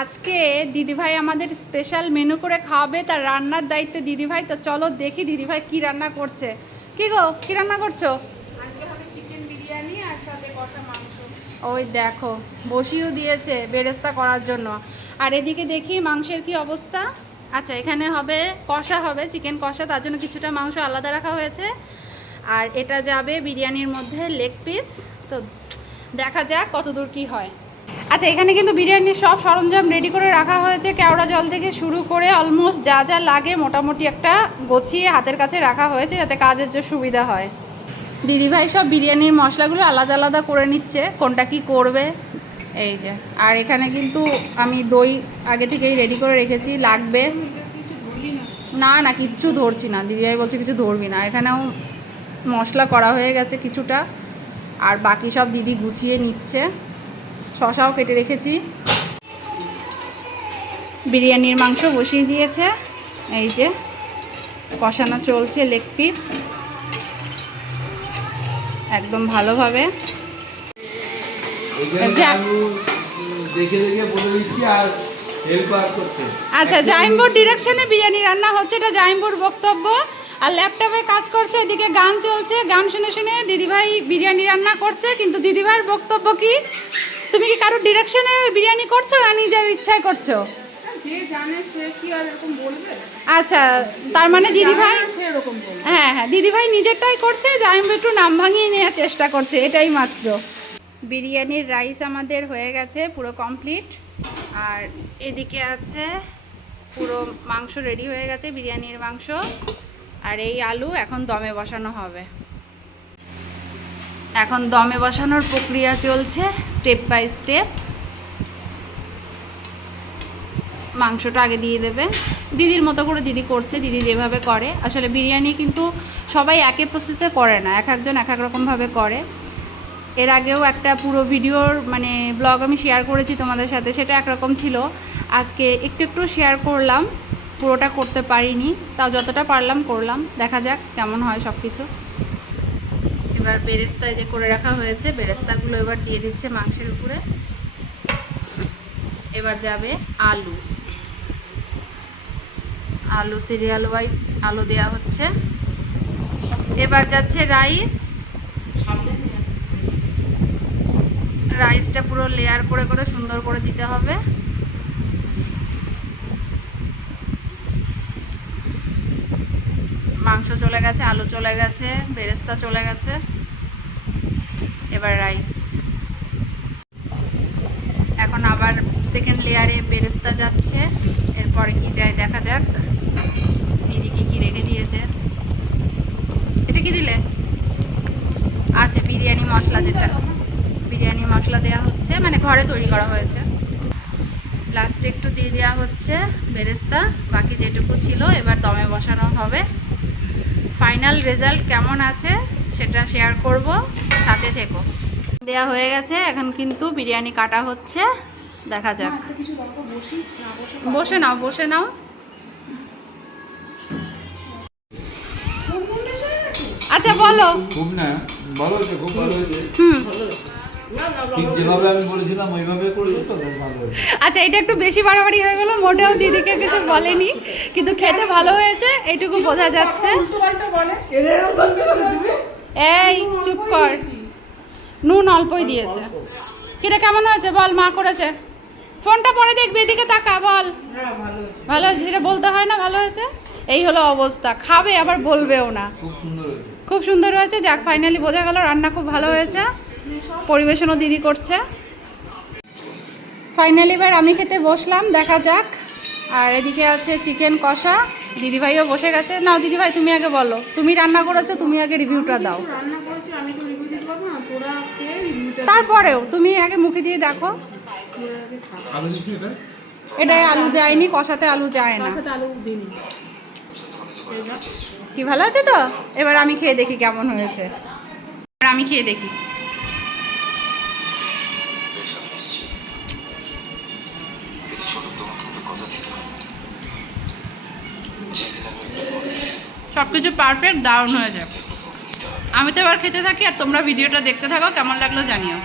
আজকে দিদিভাই আমাদের স্পেশাল মেনু করে খাওয়াবে, তার রান্নার দায়িত্বে দিদিভাই। তো চলো দেখি দিদিভাই কি রান্না করছে। কি গো, কি রান্না করছো? আজকে হবে চিকেন বিরিয়ানি আর সাথে কষা মাংস। ওই দেখো বসিয়েও দিয়েছে বেরেস্তা করার জন্য। আর এদিকে দেখি মাংসের কি অবস্থা। আচ্ছা, এখানে হবে কষা, হবে চিকেন কষা, তার জন্য কিছুটা মাংস আলাদা রাখা হয়েছে। আর এটা যাবে বিরিয়ানির মধ্যে লেগ পিস। তো দেখা যাক কতদূর কি হয়। আচ্ছা, এখানে কিন্তু বিরিয়ানির সব সরঞ্জাম রেডি করে রাখা হয়েছে। কেওড়া জল থেকে শুরু করে অলমোস্ট যা যা লাগে মোটামুটি একটা গোছিয়ে হাতের কাছে রাখা হয়েছে, যাতে কাজের যে সুবিধা হয়। দিদিভাই সব বিরিয়ানির মশলাগুলো আলাদা আলাদা করে নিচ্ছে, কোনটা কি করবে। এই যে, আর এখানে কিন্তু আমি দই আগে থেকেই রেডি করে রেখেছি, লাগবে। না না, কিচ্ছু ধরছি না, দিদিভাই বলছে কিছু ধরবি না। এখানেও মশলা করা হয়ে গেছে কিছুটা, আর বাকি সব দিদি গুছিয়ে নিচ্ছে। শশাও কেটে রেখেছি। বিরিয়ানির মাংস বসিয়ে দিয়েছে, এই যে কষানো চলছে লেগ পিস একদম ভালোভাবে। আচ্ছা, জাইম্বুর ডিরেকশনে বিরিয়ানি রান্না হচ্ছে, এটা জাইম্বুর বক্তব্য। আর ল্যাপটপে কাজ করছে, এদিকে গান চলছে, গান শুনে শুনে দিদিভাই বিরিয়ানি রান্না করছে। কিন্তু দিদিভাইয়ের বক্তব্য কি, তুমি কি কারোর ডিরেকশনে বিরিয়ানি করছো না নিজের ইচ্ছায় করছো? আচ্ছা, তার মানে দিদিভাই, হ্যাঁ হ্যাঁ, দিদিভাই নিজেরটাই করছে, জাইম্বু একটু নাম ভাঙিয়ে নেওয়ার চেষ্টা করছে, এটাই মাত্র। বিরিয়ানির রাইস আমাদের হয়ে গেছে পুরো কমপ্লিট। আর এদিকে আছে পুরো মাংস রেডি হয়ে গেছে, বিরিয়ানির মাংস। আর এই আলু এখন দমে বসানো হবে। এখন দমে বসানোর প্রক্রিয়া চলছে স্টেপ বাই স্টেপ। মাংসটা আগে দিয়ে দেবে, দিদির মতো করে দিদি করছে, দিদি যেভাবে করে। আসলে বিরিয়ানি কিন্তু সবাই একই প্রসেসে করে না, এক একজন এক এক রকমভাবে করে। এর আগেও একটা পুরো ভিডিওর মানে ব্লগ আমি শেয়ার করেছি তোমাদের সাথে, সেটা একরকম ছিল। আজকে একটু একটু শেয়ার করলাম, পুরোটা করতে পারিনি, তাও যতটা পারলাম করলাম। দেখা যাক কেমন হয় সব কিছু। এবার বেরেস্তায় যে করে রাখা হয়েছে, বেরেস্তাগুলো এবার দিয়ে দিচ্ছে মাংসের উপরে। এবার যাবে আলু, আলু সিরিয়াল ওয়াইজ আলু দেওয়া হচ্ছে। এবার যাচ্ছে রাইস, রাইসটা পুরো লেয়ার করে করে সুন্দর করে দিতে হবে। মাংস চলে গেছে, আলু চলে গেছে, বেরেস্তা চলে গেছে, এবার রাইস। এখন আবার সেকেন্ড লেয়ারে বেরেস্তা যাচ্ছে, এরপরে কি যায় দেখা যাক। দিদি কি রেখে দিয়েছে, এটা কি দিলে? আচ্ছা, বিরিয়ানি মশলা, যেটা বিরিয়ানি মশলা দেওয়া হচ্ছে, মানে ঘরে তৈরি করা হয়েছে। লাস্টে একটু দিয়ে দেওয়া হচ্ছে বেরেস্তা, বাকি যেটুকু ছিল এবার দমে বসানো হবে। ফাইনাল রেজাল্ট কেমন আছে সেটা শেয়ার করব, সাথে থেকো। দেয়া হয়ে গেছে, এখন কিন্তু বিরিয়ানি কাটা হচ্ছে, দেখা যাক। বসে নাও, বসে নাও। আচ্ছা বলো। খুব না, ভালো হয়েছে, খুব ভালো হয়েছে। ঠিক যেভাবে আমি বলেছিলাম ওইভাবে করলে তো ভালো হয়েছে। আচ্ছা, এটা একটু বেশি বাড়াবাড়ি হয়ে গেল, মোটেও দিদিকে কিছু বলেনি, কিন্তু খেতে ভালো হয়েছে এইটুকু বোঝা যাচ্ছে। এই চুপ কর, নুন অল্পই দিয়েছে। কিরে কেমন হয়েছে বল, মা করেছে। ফোনটা পরে দেখবি, এদিকে তাকা, বল। ভালো হয়েছে সেটা বলতে হয় না, ভালো হয়েছে। এই হলো অবস্থা, খাবে আবার বলবেও না। খুব সুন্দর হয়েছে, খুব সুন্দর হয়েছে। যাক, ফাইনালি বোঝা গেল রান্না খুব ভালো হয়েছে। পরিবেশনও দিদি করছে। ফাইনালি এবার আমি খেতে বসলাম, দেখা যাক। আর এদিকে আছে চিকেন কষা, দিদিভাইও বসে গেছে। নাও দিদিভাই, তুমি আগে বলো, তুমি রান্না করেছো, তুমি আগে রিভিউটা দাও। তারপরেও তুমি আগে মুখে দিয়ে দেখো। এটাই আলু যায়নি, কষাতে আলু যায় না। কি ভালো আছে তো? এবার আমি খেয়ে দেখি কেমন হয়েছে। এবার আমি খেয়ে দেখি। সব কিছু পারফেক্ট, দারুণ হয়ে যায়। আমি তো এবার খেতে থাকি, আর তোমরা ভিডিওটা দেখতে থাকো, কেমন লাগলো জানিও।